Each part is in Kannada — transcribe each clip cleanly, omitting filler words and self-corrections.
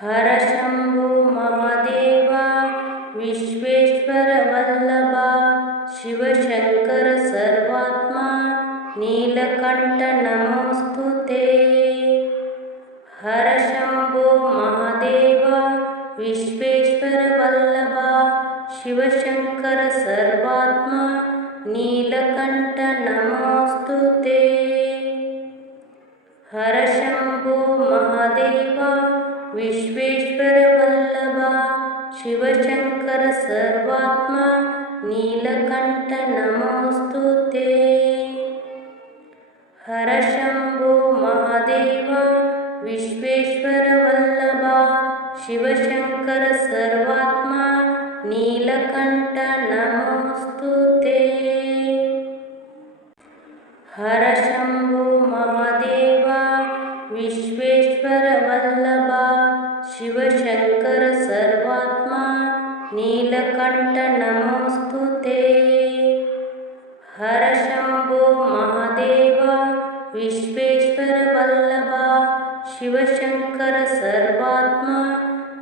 ಹರ ಶಂಭೋ ಮಹಾದೇವ ವಿಶ್ವೇಶ್ವರ ವಲ್ಲಭ ಶಿವಶಂಕರ ಸರ್ವಾತ್ಮ ನೀಲಕಂಠ ನಮೋಸ್ತುತೇ. ಹರ ಶಂಭೋ ಮಹಾದೇವ ವಿಶ್ವೇಶ್ವರ ವಲ್ಲಭ ಶಿವಶಂಕರ ಸರ್ವಾತ್ಮ ನೀಲಕಂಠ ನಮೋಸ್ತುತೇ. ಹರ ಶಂಭೋ ಮಹಾದೇವ ವಿಶ್ವೇಶ್ವರ ವಲ್ಲಭ ಶಿವಶಂಕರ ಸರ್ವಾತ್ಮ ನೀಲಕಂಠ ನಮೋಸ್ತುತೇ. ಹರ ಶಂಭೋ ಮಹಾದೇವ ವಿಶ್ವೇಶ್ವರ ವಲ್ಲಭ ಶಿವಶಂಕರ ಸರ್ವಾತ್ಮ ನೀಲಕಂಠ ನಮೋಸ್ತುತೇ. ಹರ ಶಂಭೋ ಮಹಾದೇವ ವಿಶ್ವೇಶ್ವರ ವಲ್ಲಭ ಶಿವಶಂಕರ ಸರ್ವಾತ್ಮ ನೀಲಕಂಠ ನಮೋಸ್ತುತೇ. ಹರ ಶಂಭೋ ಮಹಾದೇವ ವಿಶ್ವೇಶ್ವರ ವಲ್ಲಭ ಶಿವಶಂಕರ ಸರ್ವಾತ್ಮ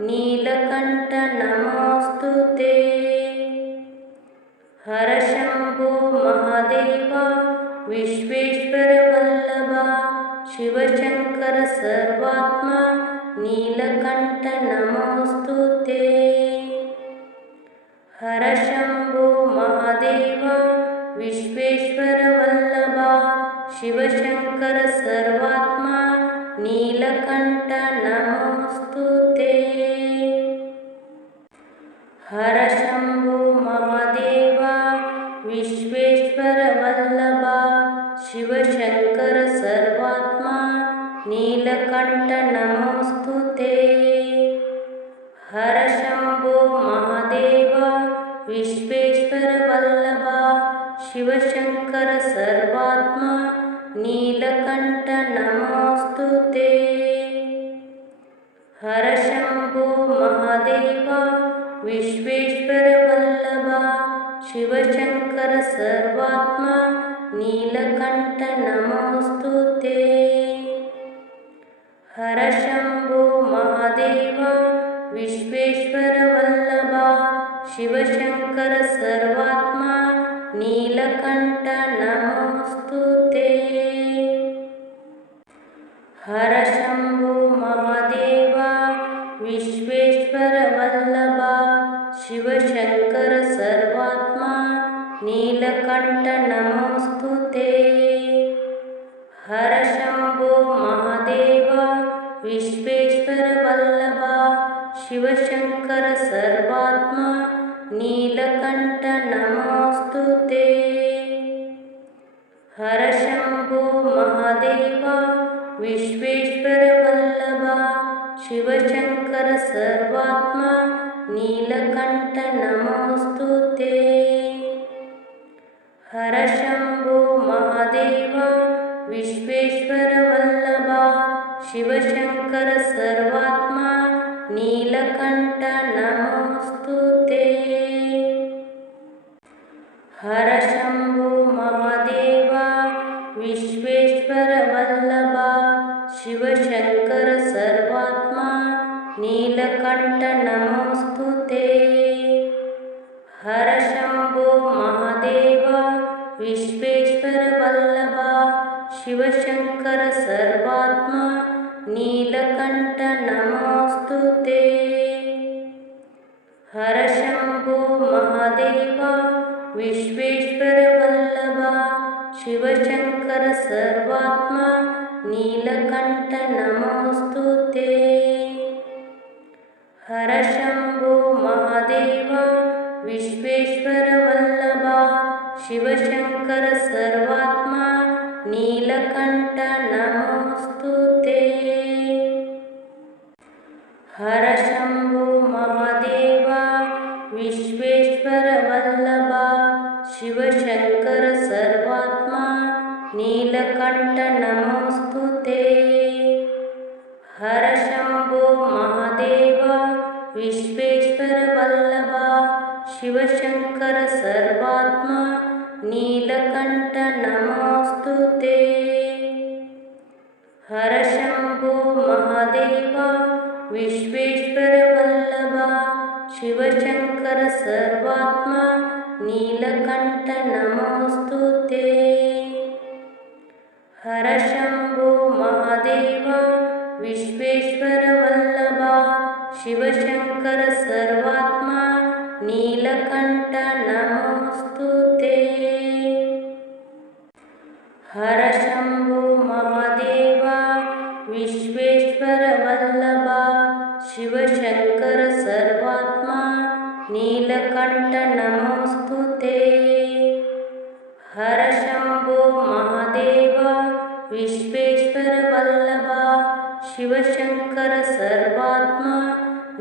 ನೀಲಕಂಠ ನಮೋಸ್ತುತೇ. ಹರ ಶಂಭೋ ಮಹಾದೇವ ವಿಶ್ವೇಶ್ವರ ವಲ್ಲಭ ಶಿವಶಂಕರ ಸರ್ವಾತ್ಮ ನೀಲಕಂಠ ನಮೋಸ್ತುತೇ. ಹರ ಶಂಭೋ ಮಹಾದೇವ ವಿಶ್ವೇಶ್ವರ ವಲ್ಲಭ ಶಿವಶಂಕರ ಸರ್ವಾತ್ಮ ನೀಲಕಂಠ ನಮೋಸ್ತುತೇ. ಹರ ಶಂಭೋ ಮಹಾದೇವ ವಿಶ್ವೇಶ್ವರ ವಲ್ಲಭ ಶಿವಶಂಕರ ಸರ್ವಾತ್ಮ ನೀಲಕಂಠ ನಮೋಸ್ತುತೇ. ಹರ ಶಂಭೋ ಮಹಾದೇವ ವಿಶ್ವೇಶ್ವರ ವಲ್ಲಭ ಶಿವಶಂಕರ ಸರ್ವಾತ್ಮ ನೀಲಕಂಠ ನಮೋಸ್ತುತೇ. ಹರ ಶಂಭೋ ಮಹಾದೇವ ವಿಶ್ವೇಶ್ವರ ವಲ್ಲಭ ಶಿವಶಂಕರ ಸರ್ವಾತ್ಮ ನೀಲಕಂಠ ನಮೋಸ್ತುತೇ. ಹರ ಶಂಭೋ ಮಹಾದೇವ ವಿಶ್ವೇಶ್ವರ ವಲ್ಲಭ ಶಿವಶಂಕರ ಸರ್ವಾತ್ಮ ನೀಲಕಂಠ ನಮೋಸ್ತುತೇ. ಹರ ಶಂಭೋ ಮಹಾದೇವ ವಿಶ್ವೇಶ್ವರ ವಲ್ಲಭ ಶಿವಶಂಕರ ಸರ್ವಾತ್ಮ ನೀಲಕಂಠ ನಮೋಸ್ತುತೇ. ಹರ ಶಂಭೋ ಮಹಾದೇವ ವಿಶ್ವೇಶ್ವರ ವಲ್ಲಭ ಶಿವಶಂಕರ ಸರ್ವಾತ್ಮ ನೀಲಕಂಠ ನಮೋಸ್ತುತೇ. ಹರ ಶಂಭೋ ಮಹಾದೇವ ವಿಶ್ವೇಶ್ವರ ವಲ್ಲಭ ಶಿವಶಂಕರ ಸರ್ವಾತ್ಮ ನೀಲಕಂಠ ನಮೋಸ್ತುತೇ. ಹರ ಶಂಭೋ ಮಹಾದೇವ ವಿಶ್ವೇಶ್ವರ ವಲ್ಲಭ ಶಿವಶಂಕರ ಸರ್ವಾತ್ಮ ನೀಲಕಂಠ ನಮೋಸ್ತುತೇ. ಹರ ಶಂಭೋ ಮಹಾದೇವ ವಿಶ್ವೇಶ್ವರ ವಲ್ಲಭ ಶಿವಶಂಕರ ಸರ್ವಾತ್ಮ ನೀಲಕಂಠ ನಮೋಸ್ತುತೇ. ಹರ ಶಂಭೋ ಮಹಾದೇವ ವಿಶ್ವೇಶ್ವರ ವಲ್ಲಭ ಶಿವಶಂಕರ ಸರ್ವಾತ್ಮ ನೀಲಕಂಠ ನಮೋಸ್ತುತೇ. ಹರ ಶಂಭೋ ಮಹಾದೇವ ವಿಶ್ವೇಶ್ವರ ವಲ್ಲಭ ಶಿವಶಂಕರ ಸರ್ವಾತ್ಮ ನೀಲಕಂಠ ನಮೋಸ್ತುತೇ. ಹರ ಶಂಭೋ ಮಹಾದೇವ ವಿಶ್ವೇಶ್ವರ ವಲ್ಲಭ ಶಿವಶಂಕರ ಸರ್ವಾತ್ಮ ನೀಲಕಂಠ ನಮೋಸ್ತುತೇ. ಹರ ಶಂಭೋ ಮಹಾದೇವ ವಿಶ್ವೇಶ್ವರ ವಲ್ಲಭ ಶಿವಶಂಕರ ಸರ್ವಾತ್ಮ ನೀಲಕಂಠ ನಮೋಸ್ತುತೇ. ಹರ ಶಂಭೋ ಮಹಾದೇವ ವಿಶ್ವೇಶ್ವರ ವಲ್ಲಭ ಶಿವಶಂಕರ ಸರ್ವಾತ್ಮ ನೀಲಕಂಠ ನಮೋಸ್ತುತೇ. ಹರ ಶಂಭೋ ಮಹಾದೇವ ವಿಶ್ವೇಶ್ವರ ಶಿವಶಂಕರ ಸರ್ವಾತ್ಮ ನೀಲಕಂಠ ನಮೋಸ್ತುತೇ. ಹರ ಶಂಭೋ ಮಹಾದೇವ ವಿಶ್ವೇಶ್ವರ ವಲ್ಲಭ ಶಿವಶಂಕರ ಸರ್ವಾತ್ಮ ನೀಲಕಂಠ ನಮೋಸ್ತುತೇ. ಹರ ಶಂಭೋ ಮಹಾದೇವ ವಿಶ್ವೇಶ್ವರ ವಲ್ಲಭ ಶಿವಶಂಕರ ಸರ್ವಾತ್ಮ ನೀಲಕಂಠ ನಮೋಸ್ತುತೇ. ಹರ ಶಂಭೋ ಮಹಾದೇವ ವಿಶ್ವೇಶ್ವರ ವಲ್ಲಭ ಶಿವಶಂಕರ ಸರ್ವಾತ್ಮ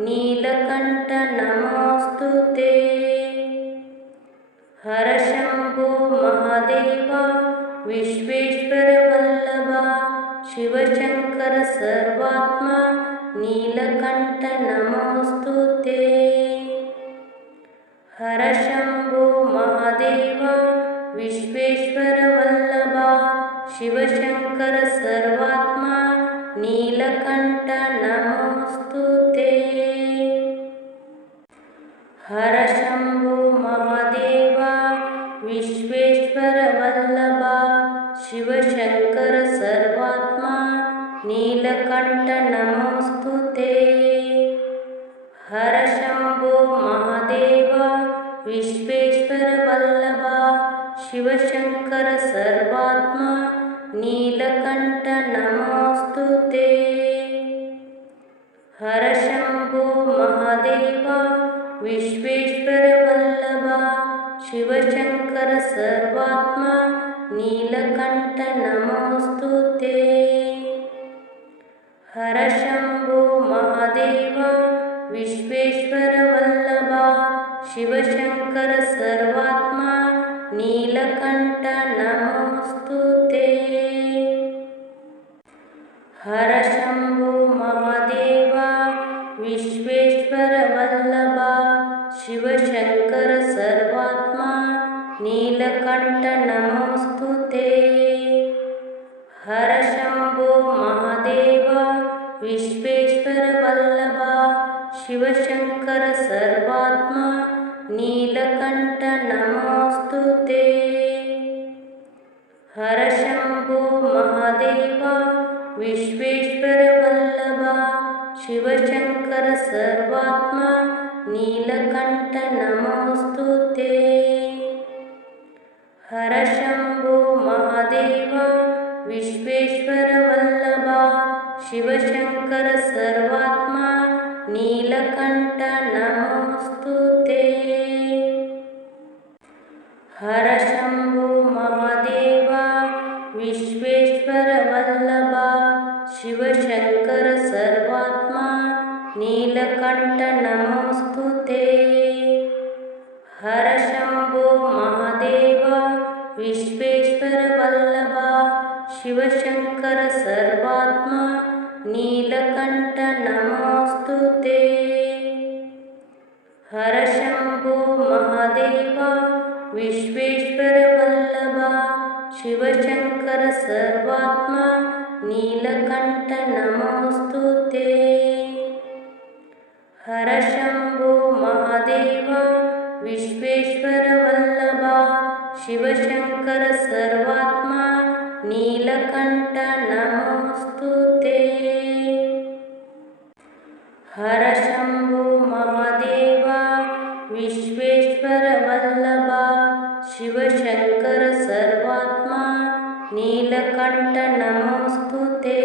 ನೀಲಕಂಠ ನಮೋಸ್ತುತೇ. ಹರ ಶಂಭೋ ಮಹಾದೇವ ವಿಶ್ವೇಶ್ವರ ವಲ್ಲಭ ಶಿವಶಂಕರ ಸರ್ವಾತ್ಮ ನೀಲಕಂಠ ನಮೋಸ್ತುತೇ. ಹರ ಶಂಭೋ ಮಹಾದೇವ ವಿಶ್ವೇಶ್ವರ ವಲ್ಲಭ ಶಿವಶಂಕರ ಸರ್ವಾತ್ಮ ನೀಲಕಂಠ ನಮೋಸ್ತುತೇ. ಹರ ಶಂಭೋ ಮಹಾದೇವ ವಿಶ್ವೇಶ್ವರ ವಲ್ಲಭ ಶಿವಶಂಕರ ಸರ್ವಾತ್ಮ ನೀಲಕಂಠ ನಮೋಸ್ತುತೇ. ಹರ ಶಂಭೋ ಮಹಾದೇವ ವಿಶ್ವೇಶ್ವರ ವಲ್ಲಭ ಶಿವಶಂಕರ ಸರ್ವಾತ್ಮ ನೀಲಕಂಠ ನಮೋಸ್ತುತೇ. ಹರ ಶಂಭೋ ಮಹಾದೇವ ವಿಶ್ವೇಶ್ವರ ವಲ್ಲಭ ಶಿವಶಂಕರ ಸರ್ವಾತ್ಮ ನೀಲಕಂಠ ನಮೋಸ್ತುತೇ. ಹರ ಶಂಭೋ ಮಹಾದೇವ ವಿಶ್ವೇಶ್ವರ ವಲ್ಲಭ ಶಿವಶಂಕರ ಸರ್ವಾತ್ಮ ನೀಲಕಂಠ ನಮೋಸ್ತುತೇ. ಹರ ಶಂಭೋ ಮಹಾದೇವ ವಿಶ್ವೇಶ್ವರ ವಲ್ಲಭ ಶಿವಶಂಕರ ಸರ್ವಾತ್ಮ ನೀಲಕಂಠ ನಮೋಸ್ತುತೇ. ಹರ ಶಂಭೋ ಮಹಾದೇವ ವಿಶ್ವೇಶ್ವರ ವಲ್ಲಭ ಶಿವಶಂಕರ ಸರ್ವಾತ್ಮ ನೀಲಕಂಠ ನಮೋಸ್ತುತೇ. ಹರ ಶಂಭೋ ಮಹಾದೇವ ವಿಶ್ವೇಶ್ವರ ವಲ್ಲಭ ಶಿವಶಂಕರ ಸರ್ವಾತ್ಮ ನೀಲಕಂಠ ನಮೋಸ್ತುತೇ. ಹರ ಶಂಭೋ ಮಹಾದೇವ ವಿಶ್ವೇಶ್ವರ ವಲ್ಲಭ ಶಿವಶಂಕರ ಸರ್ವಾತ್ಮ ನೀಲಕಂಠ ನಮೋಸ್ತುತೇ. ಹರ ಶಂಭೋ ಮಹಾದೇವ ವಿಶ್ವೇಶ್ವರ ವಲ್ಲಭ ಶಿವಶಂಕರ ಸರ್ವಾತ್ಮ ನೀಲಕಂಠ ನಮೋಸ್ತುತೇ. ಹರ ಶಂಭೋ ಮಹಾದೇವ ವಿಶ್ವೇಶ್ವರ ವಲ್ಲಭ ಶಿವಶಂಕರ ಸರ್ವಾತ್ಮ ನೀಲಕಂಠ ನಮೋಸ್ತುತೇ. ಹರ ಶಂಭೋ ಮಹಾದೇವ ವಿಶ್ವೇಶ್ವರ ವಲ್ಲಭ ಶಿವಶಂಕರ ಸರ್ವಾತ್ಮ ನೀಲಕಂಠ ನಮೋಸ್ತುತೇ. ಹರ ಶಂಭೋ ಮಹಾದೇವ ವಿಶ್ವೇಶ್ವರ ವಲ್ಲಭ ಶಿವಶಂಕರ ಸರ್ವಾತ್ಮ ನೀಲಕಂಠ ನಮೋಸ್ತುತೇ. ಹರ ಶಂಭೋ ಮಹಾದೇವ ವಿಶ್ವೇಶ್ವರ ವಲ್ಲಭ ಶಿವಶಂಕರ ಸರ್ವಾತ್ಮ ನೀಲಕಂಠ ನಮೋಸ್ತುತೇ.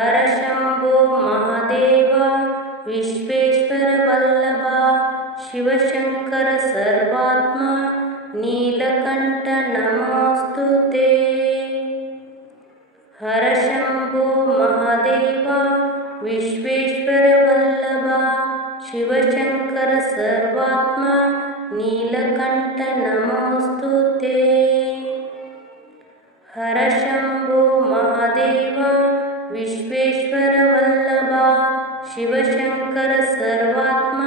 ಹರ ಶಂಭೋ ಮಹಾದೇವ ವಿಶ್ವೇಶ್ವರ ವಲ್ಲಭ ಶಿವಶಂಕರ ಸರ್ವಾತ್ಮ ನೀಲಕಂಠ ನಮೋಸ್ತುತೇ. ಹರ ಶಂಭೋ ಮಹಾದೇವ ವಿಶ್ವೇಶ್ವರ ವಲ್ಲಭ ಶಿವಶಂಕರ ಸರ್ವಾತ್ಮ ನೀಲಕಂಠ ನಮೋಸ್ತುತೇ. ಹರ ಶಂಭೋ ಮಹಾದೇವ ವಿಶ್ವೇಶ್ವರ ವಲ್ಲಭ ಶಿವಶಂಕರ ಸರ್ವಾತ್ಮ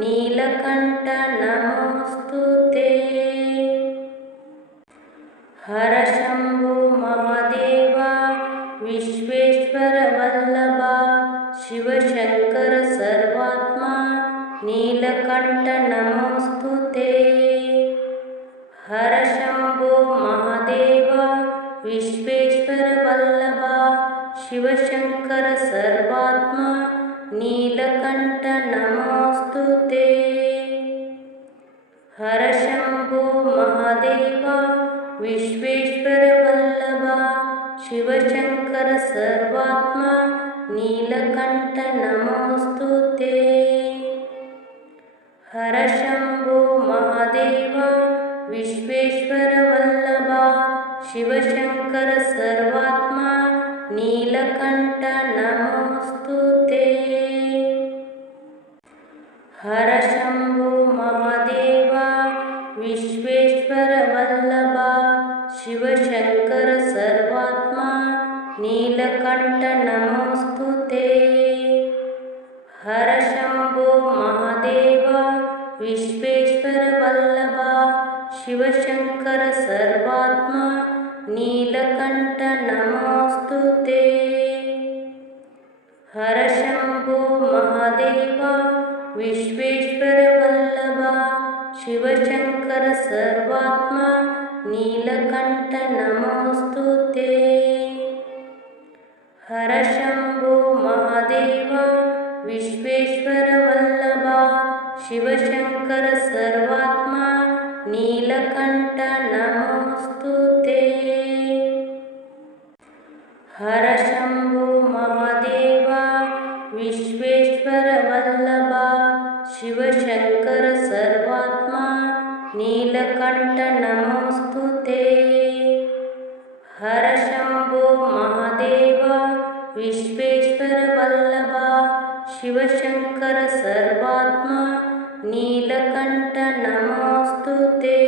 ನೀಲಕಂಠ ನಮೋಸ್ತುತೇ. ಹರ ಶಂಭೋ ಮಹಾದೇವ ವಿಶ್ವೇಶ್ವರ ವಲ್ಲಭ ಶಿವಶಂಕರ ಸರ್ವಾತ್ಮ ನೀಲಕಂಠ ನಮೋऽಸ್ತು ತೇ. ಹರ ಶಂಭೋ ಮಹಾದೇವ ವಿಶ್ವೇಶ್ವರ ವಲ್ಲಭ ಶಿವಶಂಕರ ಸರ್ವಾತ್ಮ ನೀಲಕಂಠ ನಮೋऽಸ್ತು ತೇ. ಹರ ಶಂಭೋ ಮಹಾದೇವ ವಿಶ್ವೇಶ್ವರ ವಲ್ಲಭ ಶಿವಶಂಕರ ಸರ್ವಾತ್ಮ ನೀಲಕಂಠ ನಮೋऽಸ್ತು ತೇ. ಹರ ಶಂಭೋ ಮಹಾದೇವ ವಿಶ್ವೇಶ್ವರ ವಲ್ಲಭ ಶಿವಶಂಕರ ಸರ್ವಾತ್ಮ ನೀಲಕಂಠ ನಮೋऽಸ್ತು ತೇ. ಹರ ಶಂಭೋ ಮಹಾದೇವ ವಿಶ್ವೇಶ್ವರ ವಲ್ಲಭ ಶಿವಶಂಕರ ಸರ್ವಾತ್ಮ ನೀಲಕಂಠ ನಮೋऽಸ್ತು ತೇ. ಹರ ಶಂಭೋ ಮಹಾದೇವ ವಿಶ್ವೇಶ್ವರ ವಲ್ಲಭ ಶಿವಶಂಕರ ಸರ್ವಾತ್ಮ ನೀಲಕಂಠ ನಮೋऽಸ್ತು ತೇ. ಹರ ಶಂಭೋ ಮಹಾದೇವ ವಿಶ್ವೇಶ್ವರ ವಲ್ಲಭ ಶಿವಶಂಕರ ಸರ್ವಾತ್ಮ ನೀಲಕಂಠ ನಮೋऽಸ್ತು ತೇ. ಹರ ಶಂಭೋ ಮಹಾದೇವ ವಿಶ್ವೇಶ್ವರ ವಲ್ಲಭ ಶಿವಶಂಕರ ಸರ್ವಾತ್ಮ ನೀಲಕಂಠ ನಮೋऽಸ್ತು ತೇ. ಹರ ಶಂಭೋ ಮಹಾದೇವ ವಿಶ್ವೇಶ್ವರ ವಲ್ಲಭ ಶಿವಶಂಕರ ಸರ್ವಾತ್ಮ ನೀಲಕಂಠ ನಮೋऽಸ್ತು ತೇ. ಹರ ಶಂಭೋ ಮಹಾದೇವ ವಿಶ್ವೇಶ್ವರ ವಲ್ಲಭ ಶಿವಶಂಕರ ಸರ್ವಾತ್ಮ ನೀಲಕಂಠ ನಮೋऽಸ್ತು ತೇ.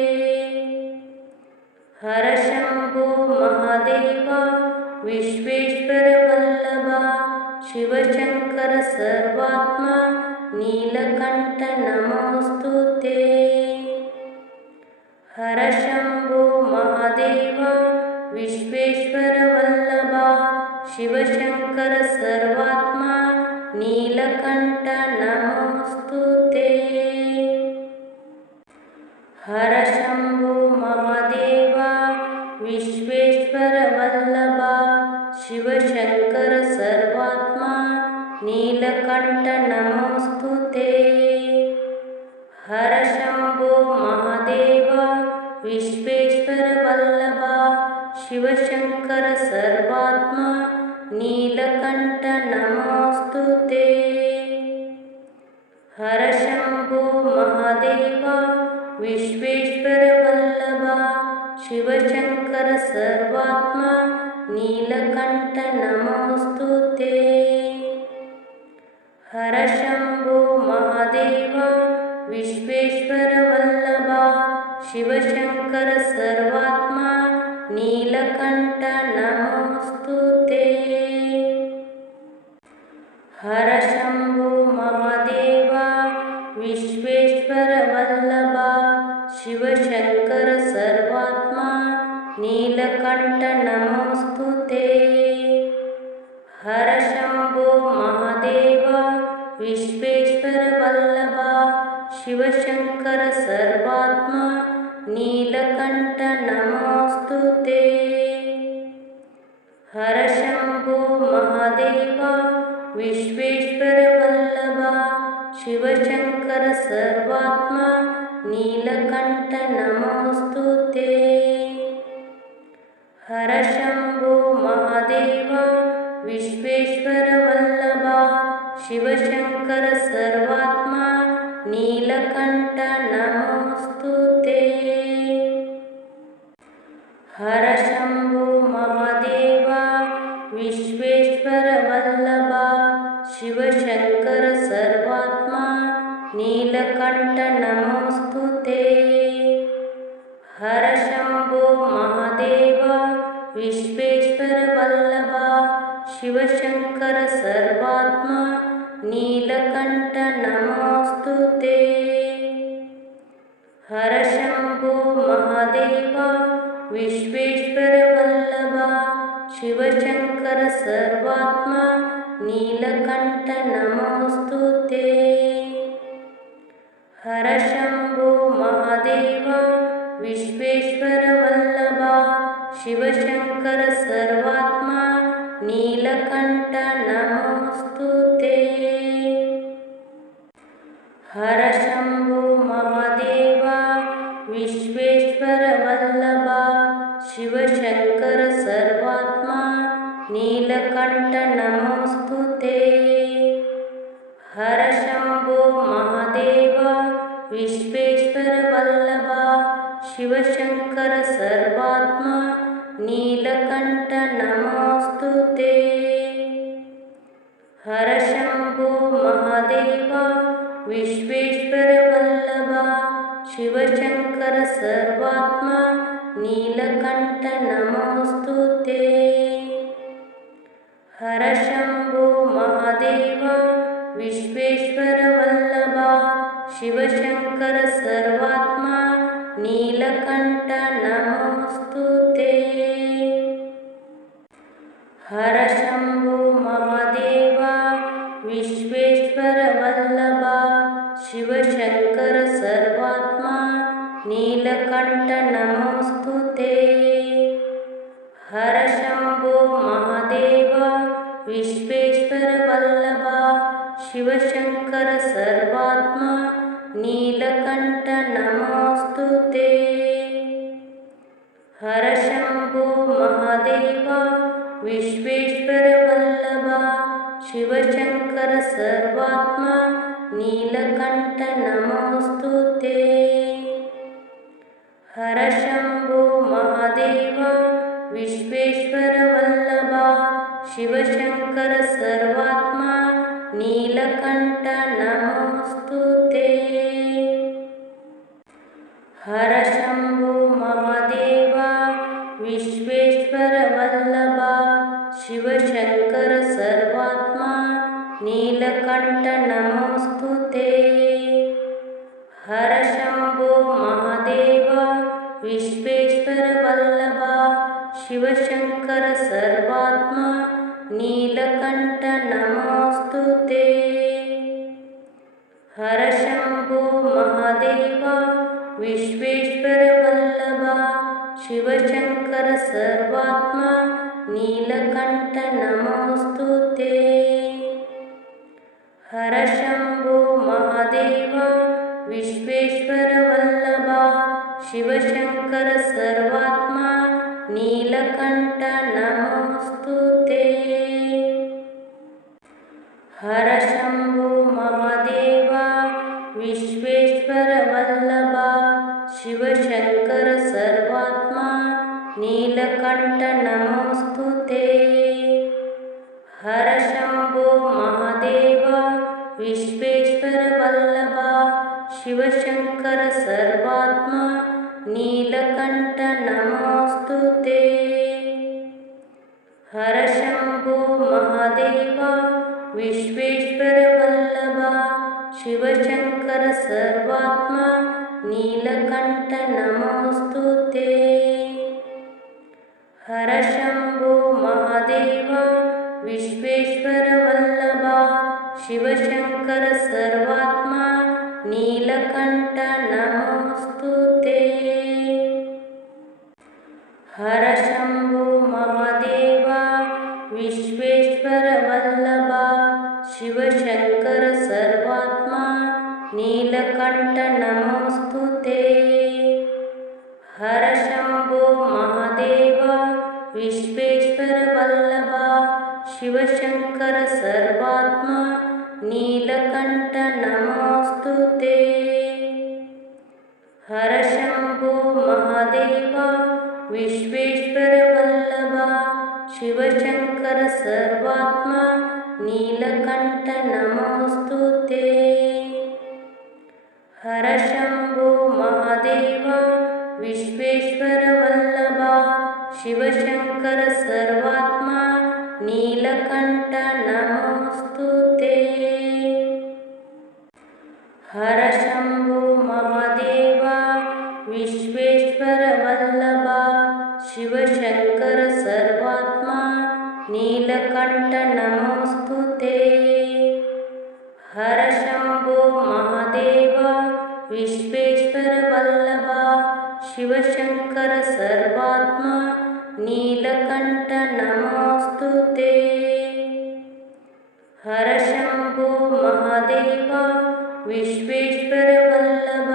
ಹರ ಶಂಭೋ ಮಹಾದೇವ ವಿಶ್ವೇಶ್ವರ ವಲ್ಲಭ ಶಿವಶಂಕರ ಸರ್ವಾತ್ಮ ನೀಲಕಂಠ ನಮೋऽಸ್ತು ತೇ. ಹರ ಶಂಭೋ ಮಹಾದೇವ ವಿಶ್ವೇಶ್ವರ ವಲ್ಲಭ ಶಿವಶಂಕರ ಸರ್ವಾತ್ಮ ನೀಲಕಂಠ ನಮೋऽಸ್ತು ತೇ. ಹರ ಶಂಭೋ ಮಹಾದೇವ ವಿಶ್ವೇಶ್ವರ ವಲ್ಲಭ ಶಿವಶಂಕರ ಸರ್ವಾತ್ಮ ನೀಲಕಂಠ ನಮೋऽಸ್ತು ತೇ. ಹರ ಶಂಭೋ ಮಹಾದೇವ ವಿಶ್ವೇಶ್ವರ ವಲ್ಲಭ ಶಿವಶಂಕರ ಸರ್ವಾತ್ಮ ನೀಲಕಂಠ ನಮೋऽಸ್ತು ತೇ. ಹರ ಶಂಭೋ ಮಹಾದೇವ ವಿಶ್ವೇಶ್ವರ ವಲ್ಲಭ ಶಿವಶಂಕರ ಸರ್ವಾತ್ಮ ನೀಲಕಂಠ ನಮೋऽಸ್ತು ತೇ. ಹರ ಶಂಭೋ ಮಹಾದೇವ ವಿಶ್ವೇಶ್ವರ ವಲ್ಲಭ ಶಿವಶಂಕರ ಸರ್ವಾತ್ಮ ನೀಲಕಂಠ ನಮೋऽಸ್ತು ತೇ. ಹರ ಶಂಭೋ ಮಹಾದೇವ ವಿಶ್ವೇಶ್ವರ ವಲ್ಲಭ ಶಿವಶಂಕರ ಸರ್ವಾತ್ಮ ನೀಲಕಂಠ ನಮೋऽಸ್ತು ತೇ. ಹರ ಶಂಭೋ ಮಹಾದೇವ ವಿಶ್ವೇಶ್ವರ ವಲ್ಲಭ ಶಿವಶಂಕರ ಸರ್ವಾತ್ಮ ನೀಲಕಂಠ ನಮೋऽಸ್ತು ತೇ. ಹರ ಶಂಭೋ ಮಹಾದೇವ ವಿಶ್ವೇಶ್ವರ ವಲ್ಲಭ ಶಿವಶಂಕರ ಸರ್ವಾತ್ಮ ನೀಲಕಂಠ ನಮೋऽಸ್ತು ತೇ. ಹರ ಶಂಭೋ ಮಹಾದೇವ ವಿಶ್ವೇಶ್ವರ ವಲ್ಲಭ ಶಿವಶಂಕರ ಸರ್ವಾತ್ಮ ನೀಲಕಂಠ ನಮೋऽಸ್ತು ತೇ. ಹರ ಶಂಭೋ ಮಹಾದೇವ ವಿಶ್ವೇಶ್ವರ ವಲ್ಲಭ ಶಿವಶಂಕರ ಸರ್ವಾತ್ಮ ನೀಲಕಂಠ ನಮೋऽಸ್ತು ತೇ. ಹರ ಶಂಭೋ ಮಹಾದೇವ ವಿಶ್ವೇಶ್ವರ ವಲ್ಲಭ ಶಿವಶಂಕರ ಸರ್ವಾತ್ಮ ನೀಲಕಂಠ ನಮೋऽಸ್ತು ತೇ. ಹರ ಶಂಭೋ ಮಹಾದೇವ ವಿಶ್ವೇಶ್ವರ ವಲ್ಲಭ ಶಿವಶಂಕರ ಸರ್ವಾತ್ಮ ನೀಲಕಂಠ ನಮೋऽಸ್ತು ತೇ. ಹರ ಶಂಭೋ ಮಹಾದೇವ ವಿಶ್ವೇಶ್ವರ ವಲ್ಲಭ ಶಿವಶಂಕರ ಸರ್ವಾತ್ಮ ನೀಲಕಂಠ ನಮೋಸ್ತುತೇ. ಹರ ಶಂಭೋ ಮಹಾದೇವ ವಿಶ್ವೇಶ್ವರ ವಲ್ಲಭ ಶಿವಶಂಕರ ಸರ್ವಾತ್ಮ ನೀಲಕಂಠ ನಮೋಸ್ತುತೇ. ಹರ ಶಂಭೋ ಮಹಾದೇವ ವಿಶ್ವೇಶ್ವರ ವಲ್ಲಭ ಶಿವಶಂಕರ ಸರ್ವಾತ್ಮ ನೀಲಕಂಠ ನಮೋಸ್ತುತೇ. ಹರ ಶಂಭೋ ಮಹಾದೇವ ವಿಶ್ವೇಶ್ವರ ವಲ್ಲಭ ಶಿವಶಂಕರ ಸರ್ವಾತ್ಮ ನೀಲಕಂಠ ನಮೋಸ್ತುತೇ. ಹರ ಶಂಭೋ ಮಹಾದೇವ ವಿಶ್ವೇಶ್ವರ ವಲ್ಲಭ ಶಿವಶಂಕರ ಸರ್ವಾತ್ಮ ನೀಲಕಂಠ ನಮೋಸ್ತುತೇ. ಹರ ಶಂಭೋ ಮಹಾದೇವ ವಿಶ್ವೇಶ್ವರ ವಲ್ಲಭ ಶಿವಶಂಕರ ಸರ್ವಾತ್ಮ ನೀಲಕಂಠ ನಮೋಸ್ತುತೇ. ಹರ ಶಂಭೋ ಮಹಾದೇವ ವಿಶ್ವೇಶ್ವರ ವಲ್ಲಭ ಶಿವಶಂಕರ ಸರ್ವಾತ್ಮ ನೀಲಕಂಠ ನಮೋಸ್ತುತೇ. ಹರ ಶಂಭೋ ಮಹಾದೇವ ವಿಶ್ವೇಶ್ವರ ವಲ್ಲಭ ಶಿವಶಂಕರ ಸರ್ವಾತ್ಮ ನೀಲಕಂಠ ನಮೋಸ್ತುತೇ. ಹರ ಶಂಭೋ ಮಹಾದೇವ ವಿಶ್ವೇಶ್ವರ ವಲ್ಲಭ ಶಿವಶಂಕರ ಸರ್ವಾತ್ಮ ನೀಲಕಂಠ ನಮೋಸ್ತುತೇ. ಹರ ಶಂಭೋ ಮಹಾದೇವ ವಿಶ್ವೇಶ್ವರ ವಲ್ಲಭ ಶಿವಶಂಕರ ಸರ್ವಾತ್ಮ ನೀಲಕಂಠ ನಮೋಸ್ತುತೇ. ಹರ ಶಂಭೋ ಮಹಾದೇವ ವಿಶ್ವೇಶ್ವರ ವಲ್ಲಭ ಶಿವಶಂಕರ ಸರ್ವಾತ್ಮ ನೀಲಕಂಠ ನಮೋಸ್ತುತೇ. ಹರ ಶಂಭೋ ಮಹಾದೇವ ವಿಶ್ವೇಶ್ವರ ವಲ್ಲಭ ಶಿವಶಂಕರ ಸರ್ವಾತ್ಮ ನೀಲಕಂಠ ನಮೋಸ್ತುತೇ. ಹರ ಶಂಭೋ ಮಹಾದೇವ ವಿಶ್ವೇಶ್ವರ ವಲ್ಲಭ ಶಿವಶಂಕರ ಸರ್ವಾತ್ಮ ನೀಲಕಂಠ ನಮೋಸ್ತುತೇ. ಹರ ಶಂಭೋ ಮಹಾದೇವ ವಿಶ್ವೇಶ್ವರ ವಲ್ಲಭ ಶಿವಶಂಕರ ಸರ್ವಾತ್ಮ ನೀಲಕಂಠ ನಮೋಸ್ತುತೇ. ಹರ ಶಂಭೋ ಮಹಾದೇವ ವಿಶ್ವೇಶ್ವರ ವಲ್ಲಭ ಶಿವಶಂಕರ ಸರ್ವಾತ್ಮ ನೀಲಕಂಠ ನಮೋಸ್ತುತೇ. ಹರ ಶಂಭೋ ಮಹಾದೇವ ವಿಶ್ವೇಶ್ವರ ವಲ್ಲಭ ಶಿವಶಂಕರ ಸರ್ವಾತ್ಮ ನೀಲಕಂಠ ನಮೋಸ್ತುತೇ. ಹರ ಶಂಭೋ ಮಹಾದೇವ ವಿಶ್ವೇಶ್ವರ ವಲ್ಲಭ ಶಿವಶಂಕರ ಸರ್ವಾತ್ಮ ನೀಲಕಂಠ ನಮೋಸ್ತುತೇ. ಹರ ಶಂಭೋ ಮಹಾದೇವ ವಿಶ್ವೇಶ್ವರ ವಲ್ಲಭ ಶಿವಶಂಕರ ಸರ್ವಾತ್ಮ ನೀಲಕಂಠ ನಮೋಸ್ತುತೇ. ಹರ ಶಂಭೋ ಮಹಾದೇವ ವಿಶ್ವೇಶ್ವರ ವಲ್ಲಭ ಶಿವಶಂಕರ ಸರ್ವಾತ್ಮ ನೀಲಕಂಠ ನಮೋಸ್ತುತೇ. ಹರ ಶಂಭೋ ಮಹಾದೇವ ವಿಶ್ವೇಶ್ವರ ವಲ್ಲಭ ಶಿವಶಂಕರ ಸರ್ವಾತ್ಮ ನೀಲಕಂಠ ನಮೋಸ್ತುತೇ. ಹರ ಶಂಭೋ ಮಹಾದೇವ ವಿಶ್ವೇಶ್ವರ ವಲ್ಲಭ ಶಿವಶಂಕರ ಸರ್ವಾತ್ಮ ನೀಲಕಂಠ ನಮೋಸ್ತುತೇ. ಹರ ಶಂಭೋ ಮಹಾದೇವ ವಿಶ್ವೇಶ್ವರ ವಲ್ಲಭ ಶಿವಶಂಕರ ಸರ್ವಾತ್ಮ ನೀಲಕಂಠ ನಮೋಸ್ತುತೇ. ಹರ ಶಂಭೋ ಮಹಾದೇವ ವಿಶ್ವೇಶ್ವರ ವಲ್ಲಭ ಶಿವಶಂಕರ ಸರ್ವಾತ್ಮ ನೀಲಕಂಠ ನಮೋಸ್ತುತೇ. ಹರ ಶಂಭೋ ಮಹಾದೇವ ವಿಶ್ವೇಶ್ವರ ವಲ್ಲಭ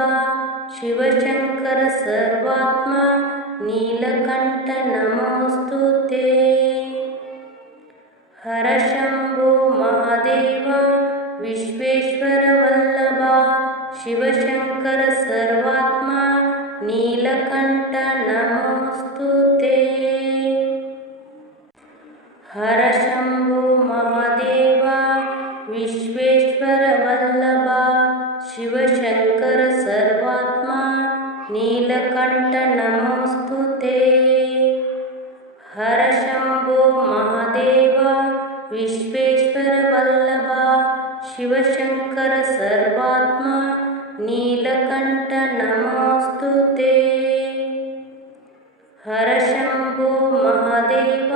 ಶಿವಶಂಕರ ಸರ್ವಾತ್ಮ ನೀಲಕಂಠ ನಮೋಸ್ತುತೇ. ಹರ ಶಂಭೋ ಮಹಾದೇವ ವಿಶ್ವೇಶ್ವರ ವಲ್ಲಭ ಶಿವಶಂಕರ ಸರ್ವಾತ್ಮ ನೀಲಕಂಠ ನಮೋಸ್ತುತೇ. ಹರ ಶಂಭೋ ಮಹಾದೇವ ವಿಶ್ವೇಶ್ವರ ವಲ್ಲಭ ಶಿವಶಂಕರ ಸರ್ವಾತ್ಮ ನೀಲಕಂಠ ನಮೋಸ್ತುತೇ. ಹರ ಶಂಭೋ ಮಹಾದೇವ ವಿಶ್ವೇಶ್ವರ ವಲ್ಲಭ ಶಿವಶಂಕರ ಸರ್ವಾತ್ಮ ನೀಲಕಂಠ ನಮೋಸ್ತುತೇ. ಹರ ಶಂಭೋ ಮಹಾದೇವ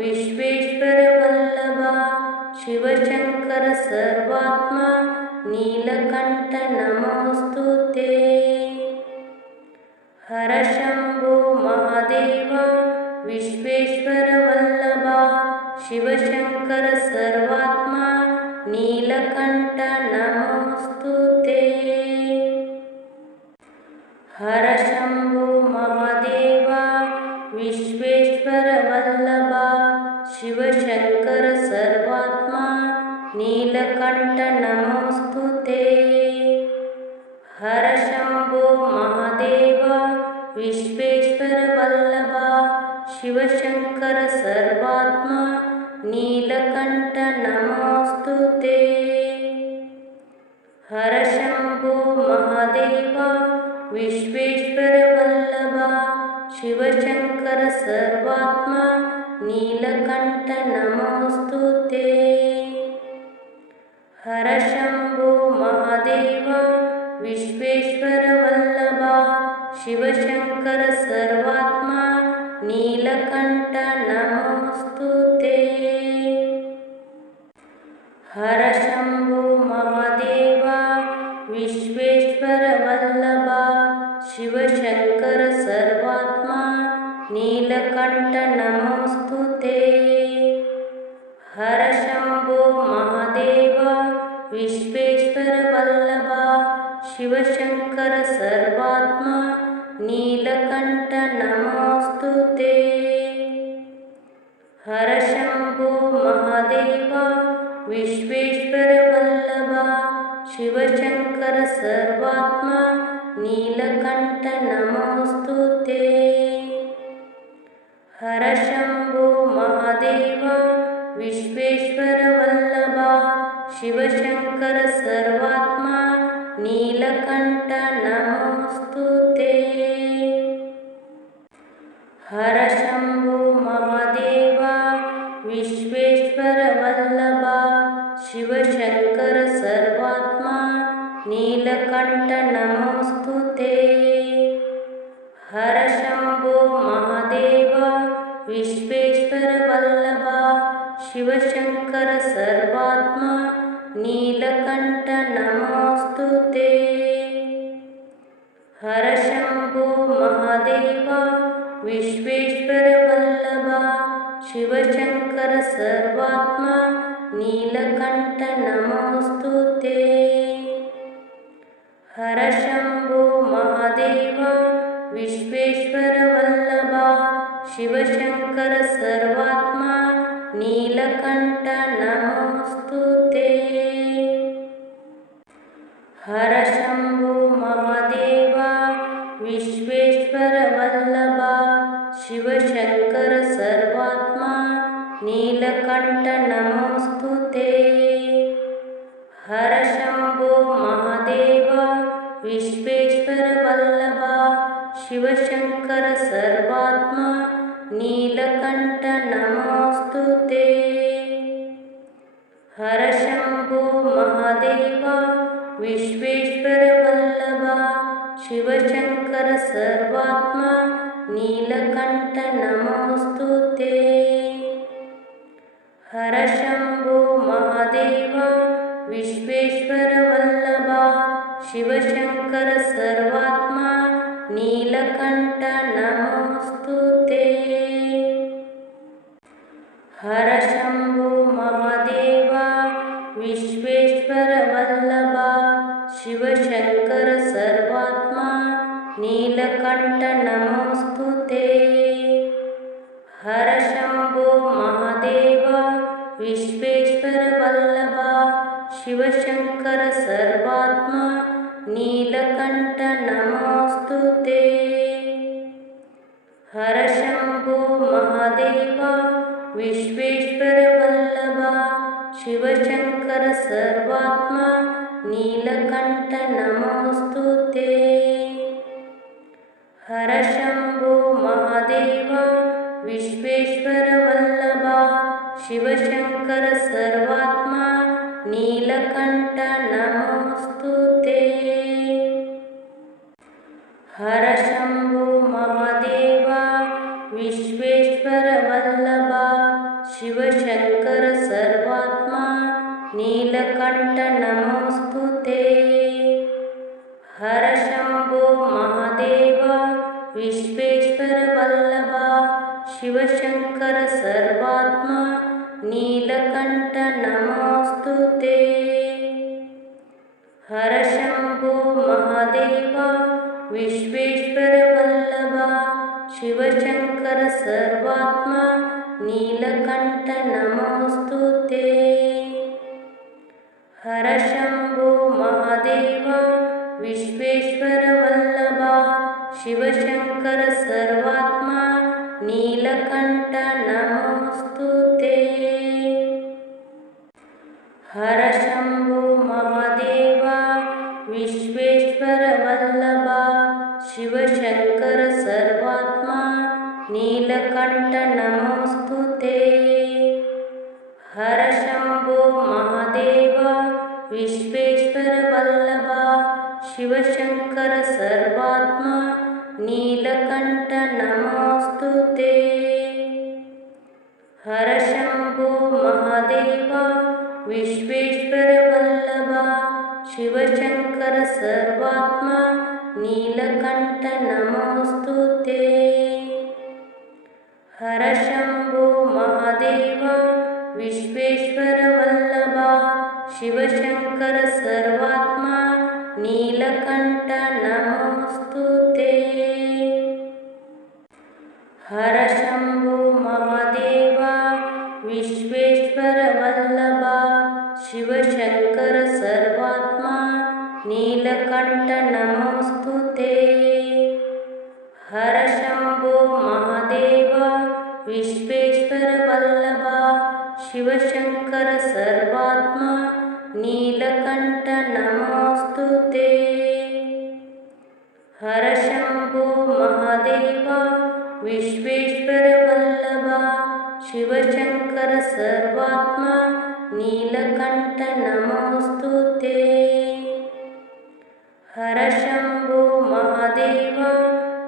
ವಿಶ್ವೇಶ್ವರ ವಲ್ಲಭ ಶಿವಶಂಕರ ಸರ್ವಾತ್ಮ ನೀಲಕಂಠ ನಮೋಸ್ತುತೇ. ಹರ ಶಂಭೋ ಮಹಾದೇವ ವಿಶ್ವೇಶ್ವರ ವಲ್ಲಭ ಶಿವಶಂಕರ ಸರ್ವಾತ್ಮ ನೀಲಕಂಠ ನಮೋಸ್ತುತೇ. ಹರ ಶಂಭೋ ಮಹಾದೇವ ವಿಶ್ವೇಶ್ವರ ವಲ್ಲಭ ಶಿವಶಂಕರ ಸರ್ವಾತ್ಮ ನೀಲಕಂಠ ನಮೋಸ್ತುತೇ. ಹರ ಶಂಭೋ ಮಹಾದೇವ ವಿಶ್ವೇಶ್ವರ ವಲ್ಲಭ ಶಿವಶಂಕರ ಸರ್ವಾತ್ಮ ನೀಲಕಂಠ ನಮೋಸ್ತುತೇ. ಹರ ಶಂಭೋ ಮಹಾದೇವ ವಿಶ್ವೇಶ್ವರ ವಲ್ಲಭ ಶಿವಶಂಕರ ಸರ್ವಾತ್ಮ ನೀಲಕಂಠ ನಮೋಸ್ತುತೇ. ಹರ ಶಂಭೋ ಮಹಾದೇವ ವಿಶ್ವೇಶ್ವರ ವಲ್ಲಭ ಶಿವಶಂಕರ ಸರ್ವಾತ್ಮ ನೀಲಕಂಠ ನಮೋಸ್ತುತೇ. ಹರ ಶಂಭೋ ಮಹಾದೇವ ವಿಶ್ವೇಶ್ವರ ವಲ್ಲಭ ಶಿವಶಂಕರ ಸರ್ವಾತ್ಮ ನೀಲಕಂಠ ನಮೋಸ್ತುತೇ. ಹರ ಶಂಭೋ ಮಹಾದೇವ ವಿಶ್ವೇಶ್ವರ ವಲ್ಲಭ ಶಿವಶಂಕರ ಸರ್ವಾತ್ಮ ನೀಲಕಂಠ ನಮೋಸ್ತುತೇ. ಹರ ಶಂಭೋ ಮಹಾದೇವ ವಿಶ್ವೇಶ್ವರ ವಲ್ಲಭ ಶಿವಶಂಕರ ಸರ್ವಾತ್ಮ ನೀಲಕಂಠ ನಮೋಸ್ತುತೇ. ಹರ ಶಂಭೋ ಮಹಾದೇವ ವಿಶ್ವೇಶ್ವರ ವಲ್ಲಭ ಶಿವಶಂಕರ ಸರ್ವಾತ್ಮ ನೀಲಕಂಠ ನಮೋಸ್ತುತೇ. ಹರ ಶಂಭೋ ಮಹಾದೇವ ವಿಶ್ವೇಶ್ವರ ವಲ್ಲಭ ಶಿವಶಂಕರ ಸರ್ವಾತ್ಮ ನೀಲಕಂಠ ನಮೋಸ್ತುತೇ. ಹರ ಶಂಭೋ ಮಹಾದೇವ ವಿಶ್ವೇಶ್ವರ ವಲ್ಲಭ ಶಿವಶಂಕರ ಸರ್ವಾತ್ಮ ನೀಲಕಂಠ ನಮೋಸ್ತುತೇ. ಹರ ಶಂಭೋ ಮಹಾದೇವ ವಿಶ್ವೇಶ್ವರ ವಲ್ಲಭ ಶಿವಶಂಕರ ಸರ್ವಾತ್ಮ ನೀಲಕಂಠ ನಮೋಸ್ತುತೇ. ಹರ ಶಂಭೋ ಮಹಾದೇವ ವಿಶ್ವೇಶ್ವರ ವಲ್ಲಭ ಶಿವಶಂಕರ ಸರ್ವಾತ್ಮ ನೀಲಕಂಠ ನಮೋಸ್ತುತೇ. ಹರ ಶಂಭೋ ಮಹಾದೇವ ವಿಶ್ವೇಶ್ವರ ವಲ್ಲಭ ಶಿವಶಂಕರ ಸರ್ವಾತ್ಮ ನೀಲಕಂಠ ನಮೋಸ್ತುತೇ. ಹರ ಶಂಭೋ ಮಹಾದೇವ ವಿಶ್ವೇಶ್ವರ ವಲ್ಲಭ ಶಿವಶಂಕರ ಸರ್ವಾತ್ಮ ನೀಲಕಂಠ ನಮೋಸ್ತುತೇ. ಹರ ಶಂಭೋ ಮಹಾದೇವ ವಿಶ್ವೇಶ್ವರ ವಲ್ಲಭ ಶಿವಶಂಕರ ಸರ್ವಾತ್ಮ ನೀಲಕಂಠ ನಮೋಸ್ತುತೇ. ಹರ ಶಂಭೋ ಮಹಾದೇವ ವಿಶ್ವೇಶ್ವರ ವಲ್ಲಭ ಶಿವಶಂಕರ ಸರ್ವಾತ್ಮ ನೀಲಕಂಠ ನಮೋಸ್ತುತೇ. ಹರ ಶಂಭೋ ಮಹಾದೇವ ವಿಶ್ವೇಶ್ವರ ವಲ್ಲಭ ಶಿವಶಂಕರ ಸರ್ವಾತ್ಮ ನೀಲಕಂಠ ನಮೋಸ್ತುತೇ. ಹರ ಶಂಭೋ ಮಹಾದೇವ ವಿಶ್ವೇಶ್ವರ ವಲ್ಲಭ ಶಿವಶಂಕರ ಸರ್ವಾತ್ಮ ನೀಲಕಂಠ ನಮೋಸ್ತುತೇ. ಹರ ಶಂಭೋ ಮಹಾದೇವ ವಿಶ್ವೇಶ್ವರ ವಲ್ಲಭ ಶಿವಶಂಕರ ಸರ್ವಾತ್ಮ ನೀಲಕಂಠ ನಮೋಸ್ತುತೇ. ಹರ ಶಂಭೋ ಮಹಾದೇವ ವಿಶ್ವೇಶ್ವರ ವಲ್ಲಭ ಶಿವಶಂಕರ ಸರ್ವಾತ್ಮ ನೀಲಕಂಠ ನಮೋಸ್ತುತೇ. ಹರ ಶಂಭೋ ಮಹಾದೇವ ವಿಶ್ವೇಶ್ವರ ವಲ್ಲಭ ಶಿವಶಂಕರ ಸರ್ವಾತ್ಮ ನೀಲಕಂಠ ನಮೋಸ್ತುತೇ. ಹರ ಶಂಭೋ ಮಹಾದೇವ ವಿಶ್ವೇಶ್ವರ ವಲ್ಲಭ ಶಿವಶಂಕರ ಸರ್ವಾತ್ಮ ನೀಲಕಂಠ ನಮೋಸ್ತುತೇ. ಹರ ಶಂಭೋ ಮಹಾದೇವ ವಿಶ್ವೇಶ್ವರ ವಲ್ಲಭ ಶಿವಶಂಕರ ಸರ್ವಾತ್ಮ ನೀಲಕಂಠ ನಮೋಸ್ತುತೇ. ಹರ ಶಂಭೋ ಮಹಾದೇವ ವಿಶ್ವೇಶ್ವರ ವಲ್ಲಭ ಶಿವಶಂಕರ ಸರ್ವಾತ್ಮ ನೀಲಕಂಠ ನಮೋಸ್ತುತೇ. ಹರ ಶಂಭೋ ಮಹಾದೇವ ವಿಶ್ವೇಶ್ವರ ವಲ್ಲಭ ಶಿವಶಂಕರ ಸರ್ವಾತ್ಮ ನೀಲಕಂಠ ನಮೋಸ್ತುತೇ. ಹರ ಶಂಭೋ ಮಹಾದೇವ ವಿಶ್ವೇಶ್ವರ ವಲ್ಲಭ ಶಿವಶಂಕರ ಸರ್ವಾತ್ಮ ನೀಲಕಂಠ ನಮೋಸ್ತುತೇ. ಹರ ಶಂಭೋ ಮಹಾದೇವ ವಿಶ್ವೇಶ್ವರ ವಲ್ಲಭ ಶಿವಶಂಕರ ಸರ್ವಾತ್ಮ ನೀಲಕಂಠ ನಮೋಸ್ತುತೇ. ಹರ ಶಂಭೋ ಮಹಾದೇವ ವಿಶ್ವೇಶ್ವರ ವಲ್ಲಭ ಶಿವಶಂಕರ ಸರ್ವಾತ್ಮ ನೀಲಕಂಠ ನಮೋಸ್ತುತೇ. ಹರ ಶಂಭೋ ಮಹಾದೇವ ವಿಶ್ವೇಶ್ವರ ವಲ್ಲಭ ಶಿವಶಂಕರ ಸರ್ವಾತ್ಮ ನೀಲಕಂಠ ನಮೋಸ್ತುತೇ. ಹರ ಶಂಭೋ ಮಹಾದೇವ ವಿಶ್ವೇಶ್ವರ ವಲ್ಲಭ ಶಿವಶಂಕರ ಸರ್ವಾತ್ಮ ನೀಲಕಂಠ ನಮೋಸ್ತುತೇ. ಹರ ಶಂಭೋ ಮಹಾದೇವ ವಿಶ್ವೇಶ್ವರ ವಲ್ಲಭ ಶಿವಶಂಕರ ಸರ್ವಾತ್ಮ ನೀಲಕಂಠ ನಮೋಸ್ತುತೇ. ಹರ ಶಂಭೋ ಮಹಾದೇವ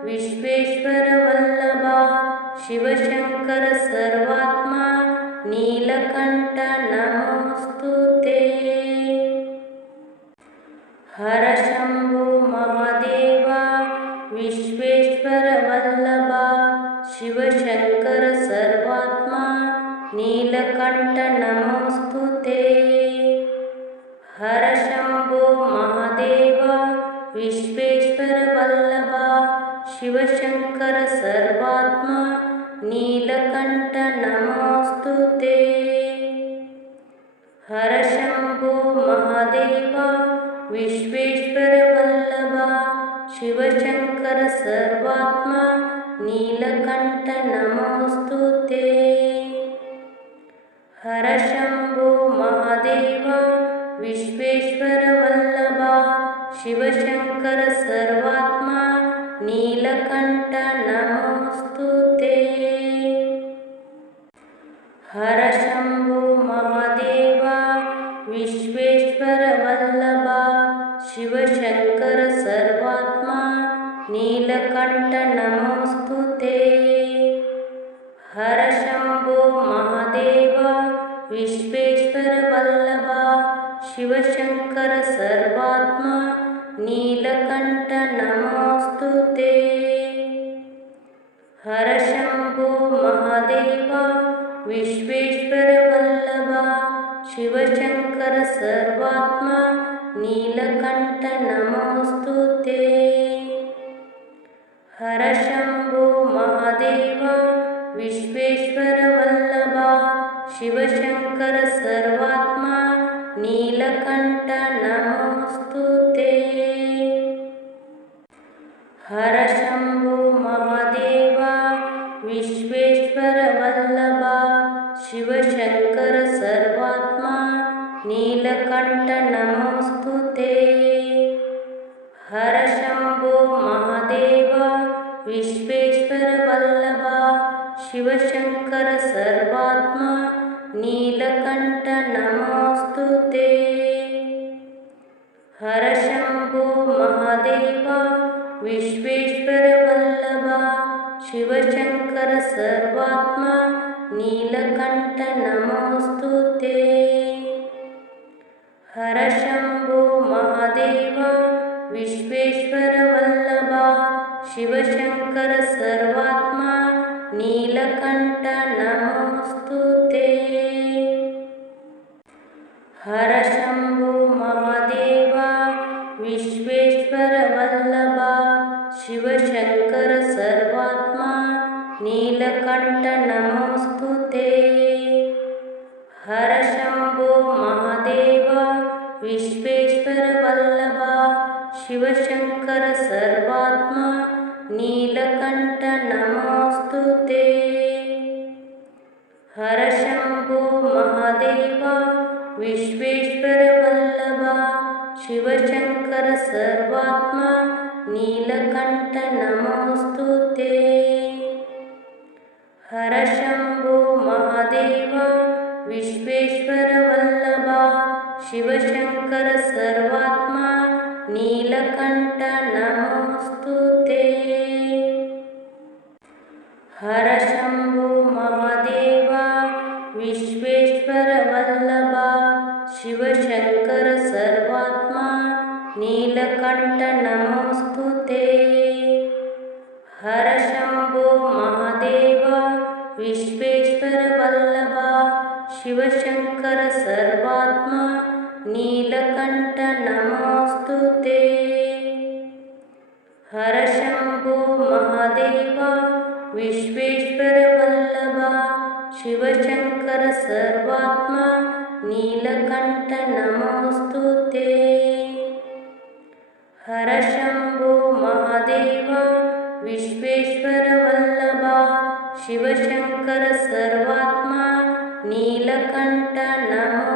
ವಿಶ್ವೇಶ್ವರ ವಲ್ಲಭ ಶಿವಶಂಕರ ಸರ್ವಾತ್ಮ ನೀಲಕಂಠ ನಮೋಸ್ತುತೇ. ಹರ ಶಂಭೋ ಮಹಾದೇವ ವಿಶ್ವೇಶ್ವರ ವಲ್ಲಭ ಶಿವಶಂಕರ ಸರ್ವಾತ್ಮ ನೀಲಕಂಠ ನಮೋಸ್ತುತೇ. ಹರ ಶಂಭೋ ಮಹಾದೇವ ವಿಶ್ವೇಶ್ವರ ವಲ್ಲಭ ಶಿವಶಂಕರ ಸರ್ವಾತ್ಮ ನೀಲಕಂಠ ನಮೋಸ್ತುತೇ. ಹರ ಶಂಭೋ ಮಹಾದೇವ ವಿಶ್ವೇಶ್ವರ ವಲ್ಲಭ ಶಿವಶಂಕರ ಸರ್ವಾತ್ಮ ನೀಲಕಂಠ ನಮೋಸ್ತುತೇ. ಹರ ಶಂಭೋ ಮಹಾದೇವ ವಿಶ್ವೇಶ್ವರ ವಲ್ಲಭ ಶಿವಶಂಕರ ಸರ್ವಾತ್ಮ ನೀಲಕಂಠ ನಮೋಸ್ತುತೇ. ಹರ ಶಂಭೋ ಮಹಾದೇವ ವಿಶ್ವೇಶ್ವರ ವಲ್ಲಭ ಶಿವಶಂಕರ ಸರ್ವಾತ್ಮ ನೀಲಕಂಠ ನಮೋಸ್ತುತೇ. ಹರ ಶಂಭೋ ಮಹಾದೇವ ವಿಶ್ವೇಶ್ವರ ವಲ್ಲಭ ಶಿವಶಂಕರ ಸರ್ವಾತ್ಮ ನೀಲಕಂಠ ನಮೋऽस्तु ते ಹರ ಶಂಭೋ ಮಹಾದೇವ ವಿಶ್ವೇಶ್ವರ ವಲ್ಲಭ ಶಿವಶಂಕರ ಸರ್ವಾತ್ಮ ನೀಲಕಂಠ ನಮೋऽस्तु ते ಹರ ಶಂಭೋ ಮಹಾದೇವ ವಿಶ್ವೇಶ್ವರ ವಲ್ಲಭ ಶಿವಶಂಕರ ಸರ್ವಾತ್ಮ ನೀಲಕಂಠ ನಮೋऽस्तु ते ಹರ ಶಂಭೋ ಮಹಾದೇವ ವಿಶ್ವೇಶ್ವರ ವಲ್ಲಭ ಶಿವಶಂಕರ ಸರ್ವಾತ್ಮ ನೀಲಕಂಠ ನಮೋऽस्तु ते ಹರ ಶಂಭೋ ಮಹಾದೇವ ವಿಶ್ವೇಶ್ವರ ವಲ್ಲಭ ಶಿವಶಂಕರ ಸರ್ವಾತ್ಮ ನೀಲಕಂಠ ನಮೋऽस्तु ते ಹರ ಶಂಭೋ ಮಹಾದೇವ ವಿಶ್ವೇಶ್ವರ ವಲ್ಲಭ ಶಿವಶಂಕರ ಸರ್ವಾತ್ಮ ನೀಲಕಂಠ ನಮೋऽस्तु ते ಹರ ಶಂಭೋ ಮಹಾದೇವ ವಿಶ್ವೇಶ್ವರ ವಲ್ಲಭ ಶಿವಶಂಕರ ಸರ್ವಾತ್ಮ ನೀಲಕಂಠ ನಮೋऽस्तु ते ಹರ ಶಂಭೋ ಮಹಾದೇವ ವಿಶ್ವೇಶ್ವರ ವಲ್ಲಭ ಶಿವಶಂಕರ ಸರ್ವಾತ್ಮ ನೀಲಕಂಠ ನಮೋऽस्तु ते ಹರ ಶಂಭೋ ಮಹಾದೇವ ವಿಶ್ವೇಶ್ವರ ವಲ್ಲಭ ಶಿವಶಂಕರ ಸರ್ವಾತ್ಮ ನೀಲಕಂಠ ನಮೋऽस्तु ते ಹರ ಶಂಭೋ ಮಹಾದೇವ ವಿಶ್ವೇಶ್ವರ ವಲ್ಲಭ ಶಿವಶಂಕರ ಸರ್ವಾತ್ಮ ನೀಲಕಂಠ ನಮೋऽस्तु ते ಹರ ಶಂಭೋ ಮಹಾದೇವ ವಿಶ್ವೇಶ್ವರ ವಲ್ಲಭ ಶಿವಶಂಕರ ಸರ್ವಾತ್ಮ ನೀಲಕಂಠ ನಮೋऽस्तु ते ಹರ ಶಂಭೋ ಮಹಾದೇವ ವಿಶ್ವೇಶ್ವರ ವಲ್ಲಭ ಶಿವಶಂಕರ ಸರ್ವಾತ್ಮ ನೀಲಕಂಠ ನಮೋऽस्तु ते ಹರ ಶಂಭೋ ಮಹಾದೇವ ವಿಶ್ವೇಶ್ವರ ವಲ್ಲಭ ಶಿವಶಂಕರ ಸರ್ವಾತ್ಮ ನೀಲಕಂಠ ನಮೋऽस्तु ते ಹರ ಶಂಭೋ ಮಹಾದೇವ ವಿಶ್ವೇಶ್ವರ ವಲ್ಲಭ ಶಿವಶಂಕರ ಸರ್ವಾತ್ಮ ನೀಲಕಂಠ ನಮೋऽस्तु ते ಹರ ಶಂಭೋ ಮಹಾದೇವ ವಿಶ್ವೇಶ್ವರ ವಲ್ಲಭ ಶಿವಶಂಕರ ಸರ್ವಾತ್ಮ ನೀಲಕಂಠ ನಮೋ